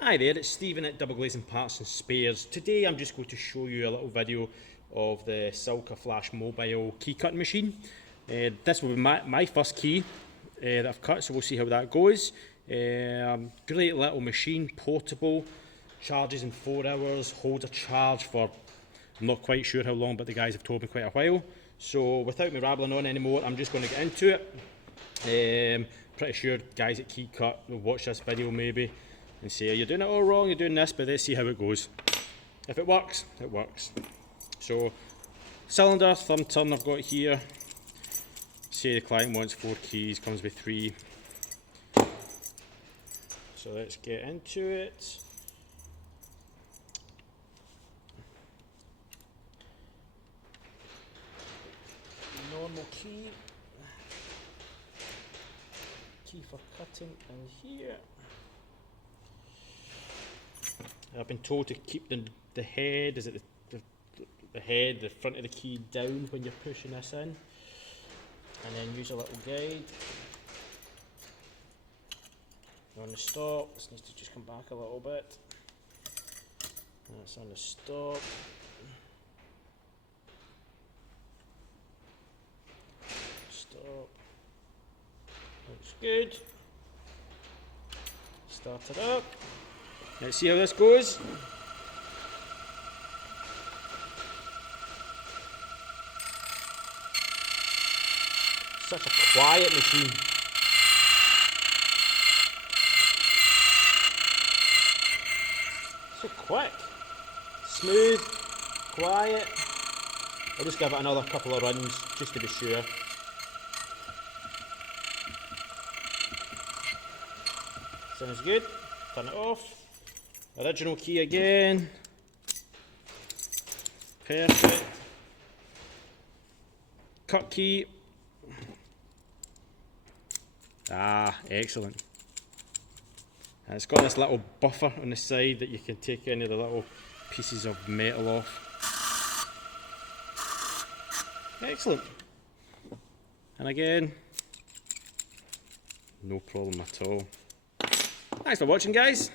Hi there, it's Stephen at Double Glazing Parts and Spares. Today I'm just going to show you a little video of the SILCA Flash Mobile key cutting machine. This will be my first key that I've cut, so we'll see how that goes. Great little machine, portable, charges in 4 hours, holds a charge for I'm not quite sure how long, but the guys have told me quite a while. So without me rambling on anymore, I'm just going to get into it. Pretty sure guys at Key Cut will watch this video maybe and say, you're doing it all wrong, you're doing this, but let's see how it goes. If it works, it works. So, cylinder, thumb turn I've got here. Say the client wants 4 keys, comes with 3. So let's get into it. Normal key for cutting in here. I've been told to keep the head, is it the head, the front of the key down when you're pushing this in, and then use a little guide. On the stop, this needs to just come back a little bit. That's on the stop. Stop. Looks good. Start it up. Let's see how this goes. Such a quiet machine. So quick. Smooth, quiet. I'll just give it another couple of runs just to be sure. Sounds good. Turn it off. Original key again. Perfect. Cut key. Excellent. And it's got this little buffer on the side that you can take any of the little pieces of metal off. Excellent. And again, no problem at all. Thanks for watching, guys.